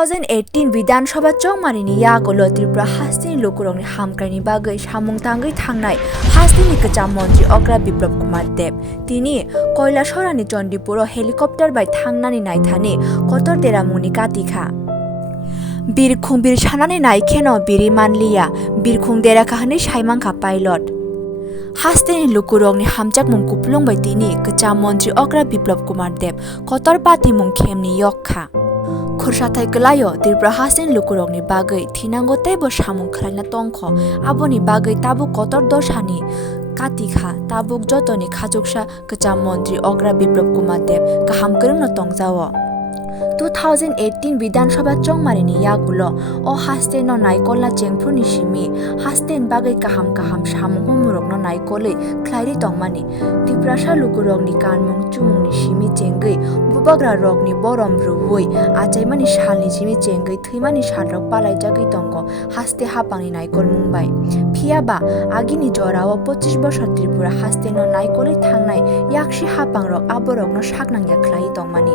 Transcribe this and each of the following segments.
2018 বিধানসভা চংমারিনি यागोलो त्रिपुरा हास्तिनि लुकुरंनि हामख्रायनि बागै सामुंथांगै थांनाय हास्तिनि गोजाम मन्त्रि अग्रा बिप्लब कुमार देब तिनि कयलासरानि चंडीपुराव हेलिकप्टार बाय थांनानै नायथानि कतर देरामुंनि कातिखा बिरखुं बिरसानानै नायखेनो बिरि मानलिया बिरखुं देराखाहनि साइमांखा पाइलट हास्तिनि लुकुरंनि हामजाक मुं कुप्लुंबाय तिनि गोजाम मन्त्रि अग्रा बिप्लब कुमार देब कतर पाति मुं खेमनि यक्खा खुरसाथाय गलायो त्रिपुरा हास्तिनि लुकुरंनि बागै थिनांगौ तेबो सामुं खालायना तंख आबोनि बागै ताबुक कतर दशानि कातिखा ताबुक जतनि खाजुकसा गोजाम मन्त्रि अग्रा बिप्लब कुमार देब गाहाम गोरोंनो तंजावो 2018 विधानसभा चंमारिनि यागुलो ओ हास्तेनो नायकलना चेंगफुरनि सिमि हास्तेन बागै गाहाम सामुं मुरुगनो नायकलै ख्लायरि तंमानि त्रिपुरासा लुकुरंनि कानमुं चुमुंनि सिमि चेंगै बुबाग्रा रगनि बरम रुवै आचाइमानि सालनि सिमि चेंगै थैमानि सालरक पालायजागै तंगो हास्ते हापांनि नायकल मुंबाय फियाबा आगिनि जराव 25 बछर त्रिपुरा हास्तेनो नायकलै थांनाय याक्षि हापांरक आबरकनो साकनांया ख्लायि तंमानि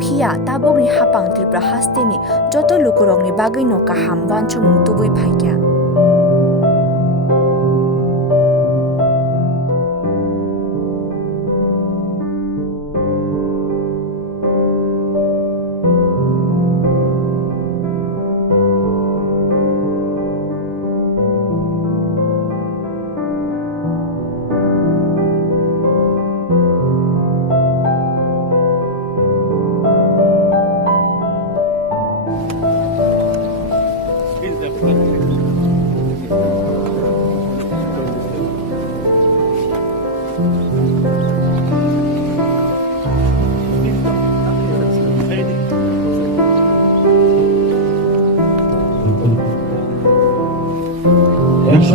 फिया ताबुकनि हापां त्रिपुरा हास्तेनि जत लुकुरंनि बागै नो गाहाम बानचुमुं तुबै फाइक्या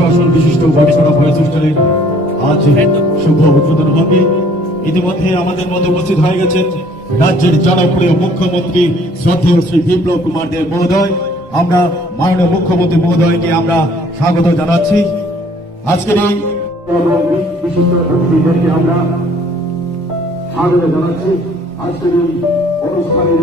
আসন বিশিষ্ট গবেষণা প্রতিষ্ঠানের আজ শুভ উদ্বোধন হবে। ইতিমধ্যে আমাদের মধ্যে উপস্থিত হয়ে গেছেন রাজ্যের জনপ্রিয় মুখ্যমন্ত্রী শ্রদ্ধেয় শ্রী বিপ্লব কুমার দেব মহোদয়। আমরা মাননীয় মুখ্যমন্ত্রী মহোদয়কে আমরা স্বাগত জানাচ্ছি। আজকের এই বিশিষ্ট অতিথিদেরকে আমরা স্বাগত জানাচ্ছি। আজকের এই অনুষ্ঠানের